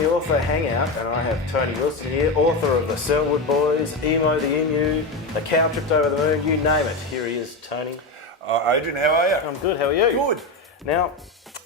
the author Hangout, and I have Tony Wilson here, author of The Selwood Boys, Emo the Emu, A Cow Tripped Over the Moon, you name it. Here he is, Tony. Adrian, how are you? I'm good, how are you? Good. Now,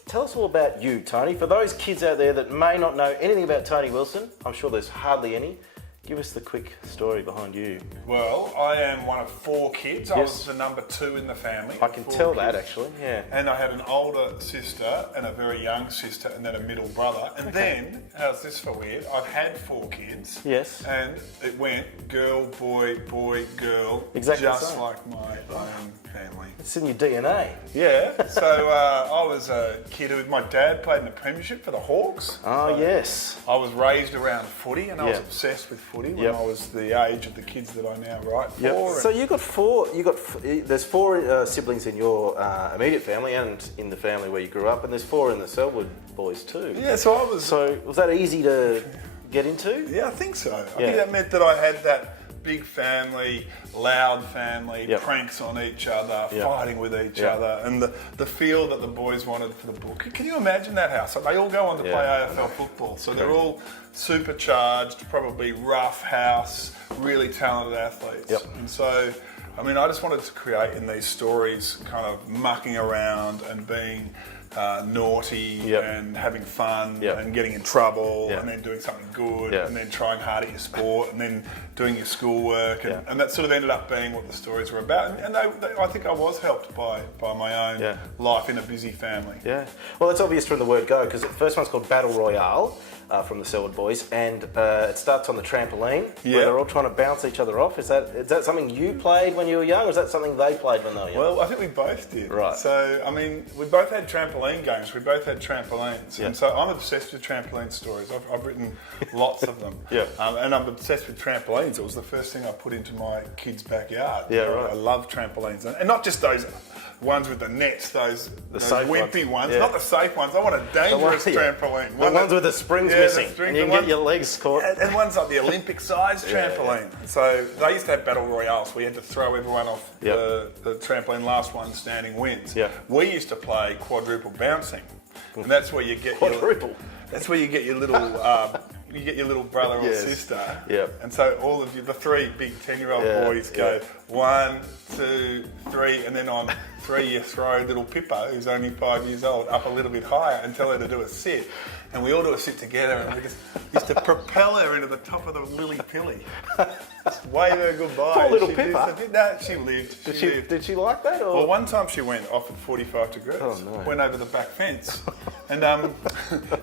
tell us all about you, Tony. For those kids out there that may not know anything about Tony Wilson, I'm sure there's hardly any, give us the quick story behind you. Well, I am one of 4 kids. I was the number 2 in the family. I can tell that, actually, yeah. And I had an older sister and a very young sister and then a middle brother. And then, how's this for weird? I've had 4 kids. Yes. And it went girl, boy, boy, girl. Exactly just so. like my own family. It's in your DNA. Yeah. So I was a kid who, my dad played in the premiership for the Hawks. Oh, so yes. I was raised around footy and I was obsessed with footy when I was the age of the kids that I now write for. Yep. So you got 4. There's 4 siblings in your immediate family and in the family where you grew up, and there's 4 in the Selwood Boys too. Yeah. So I was. So was that easy to get into? Yeah, I think so. I think that meant that I had that big family, loud family, pranks on each other, fighting with each other, and the feel that the boys wanted for the book. Can you imagine that house? They all go on to play AFL football, so they're all supercharged, probably rough house, really talented athletes. Yep. And so, I mean, I just wanted to create in these stories kind of mucking around and being naughty and having fun and getting in trouble and then doing something good and then trying hard at your sport and then doing your schoolwork and that sort of ended up being what the stories were about, and I think I was helped by my own life in a busy family. Yeah, well, it's obvious from the word go, because the first one's called Battle Royale from the Selwood Boys, and it starts on the trampoline where they're all trying to bounce each other off. Is that something you played when you were young, or is that something they played when they were young? Well, I think we both did. Right. So, I mean, we both had trampoline games. We both had trampolines. And so I'm obsessed with trampoline stories. I've written lots of them. And I'm obsessed with trampolines. It was the first thing I put into my kids' backyard. Yeah, right. I love trampolines. And not just those ones with the nets, those wimpy ones, not the safe ones. I want a dangerous trampoline. The ones with the springs missing, and you can get your legs caught. And ones like the Olympic-sized trampoline. So they used to have battle royales, so we had to throw everyone off the trampoline. Last one standing wins. We used to play quadruple bouncing, and that's where you get that's where you get your little. You get your little brother or sister, and so all of you, the 3 big 10-year-old boys go 1, 2, 3, and then on 3 you throw little Pippa, who's only 5 years old, up a little bit higher and tell her to do a sit. And we all do a sit together, and we just used to propel her into the top of the lily pilly. Just wave her goodbye. Poor little Pippa. No, she lived. Did she like that? Or? Well, one time she went off at 45 degrees. Oh, no. Went over the back fence. And do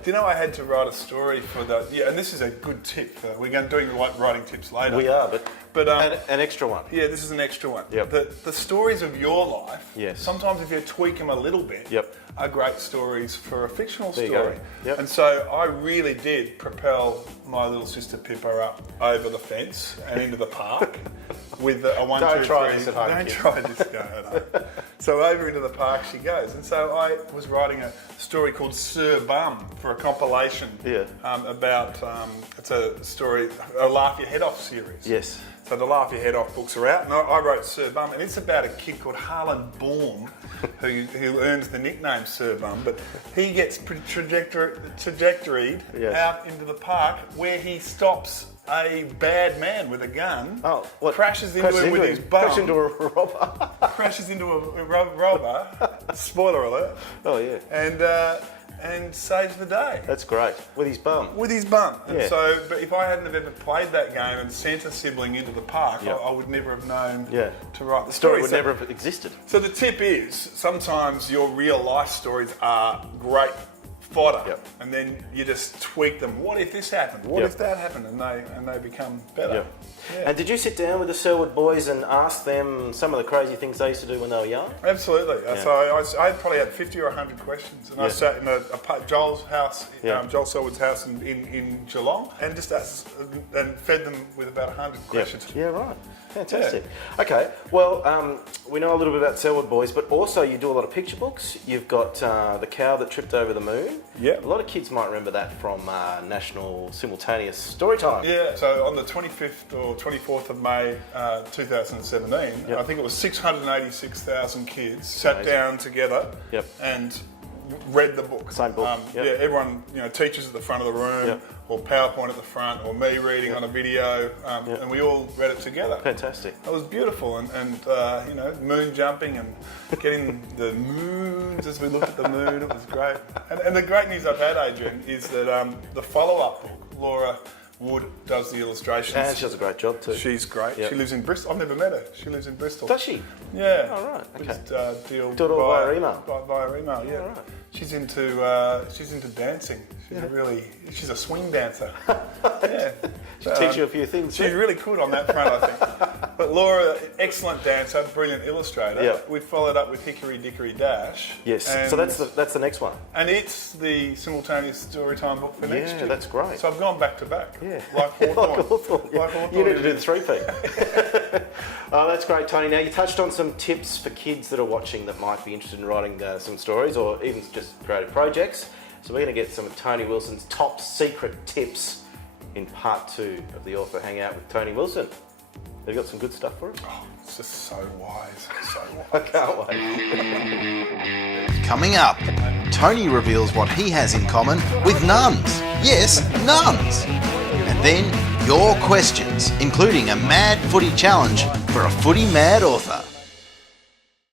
you know I had to write a story for the... Yeah, and this is a good tip. We're doing writing tips later. We are, but an extra one. Yeah, this is an extra one. Yep. The stories of your life, sometimes if you tweak them a little bit, are great stories for a fictional story. And so I really did propel my little sister Pippa up over the fence and into the park with a 1, 2, 3. Don't try this at home. Don't try this. No. So over into the park she goes. And so I was writing a story called Sir Bum for a compilation about, it's a story, a Laugh Your Head Off series. Yes. So the Laugh Your Head Off books are out, and I wrote Sir Bum, and it's about a kid called Harlan Baum, who earns the nickname Sir Bum, but he gets trajectoried out into the park where he stops a bad man with a gun, crashes into him with his bum. Crashes into a robber. Crashes into a robber, spoiler alert. Oh, yeah. And saves the day. That's great. With his bum. With his bum. And so, but if I hadn't have ever played that game and sent a sibling into the park, I would never have known to write the story. Would never have existed. So the tip is, sometimes your real life stories are great fodder, and then you just tweak them. What if this happened? What if that happened? And they become better. And did you sit down with the Selwood Boys and ask them some of the crazy things they used to do when they were young? Absolutely. So I probably had 50 or 100 questions, and I sat in Joel's house, Joel Selwood's house in Geelong, and just asked and fed them with about 100 questions. Yeah, right. Fantastic. Okay, well, we know a little bit about Selwood Boys, but also you do a lot of picture books. You've got The Cow That Tripped Over the Moon. Yeah. A lot of kids might remember that from National Simultaneous Storytime. Yeah, so on the 25th or 24th of May 2017, I think it was 686,000 kids sat down together and read the book. Same book. Yeah, everyone, teachers at the front of the room, or PowerPoint at the front, or me reading on a video, and we all read it together. Fantastic. It was beautiful, and moon jumping and getting the moons as we looked at the moon. It was great. And the great news I've had, Adrian, is that the follow-up book, Laura Wood does the illustrations. And she does a great job too. She's great. Yep. She lives in Bristol. I've never met her. She lives in Bristol. Does she? Yeah. Oh, right. Okay. Just deal Do it all via email. Via email, yeah. Oh, right. She's into dancing. She's a swing dancer. Yeah. She'll teach you a few things. She's really good on that front, I think. But Laura, excellent dancer, brilliant illustrator. Yep. We followed up with Hickory Dickory Dash. Yes. So that's the next one. And it's the simultaneous storytime book for next year. Yeah, that's great. So I've gone back to back. Yeah. Like Hawthorne. Like Hawthorne. Yeah. Like Hawthorne. You need to do the three-peat. Oh, that's great, Tony. Now, you touched on some tips for kids that are watching that might be interested in writing some stories or even just creative projects. So we're going to get some of Tony Wilson's top secret tips in part 2 of the Author Hangout with Tony Wilson. Have you got some good stuff for us? Oh, it's just so wise. So I wise. can't wait. Coming up, Tony reveals what he has in common with nuns. Yes, nuns. And then your questions, including a mad footy challenge for a footy mad author.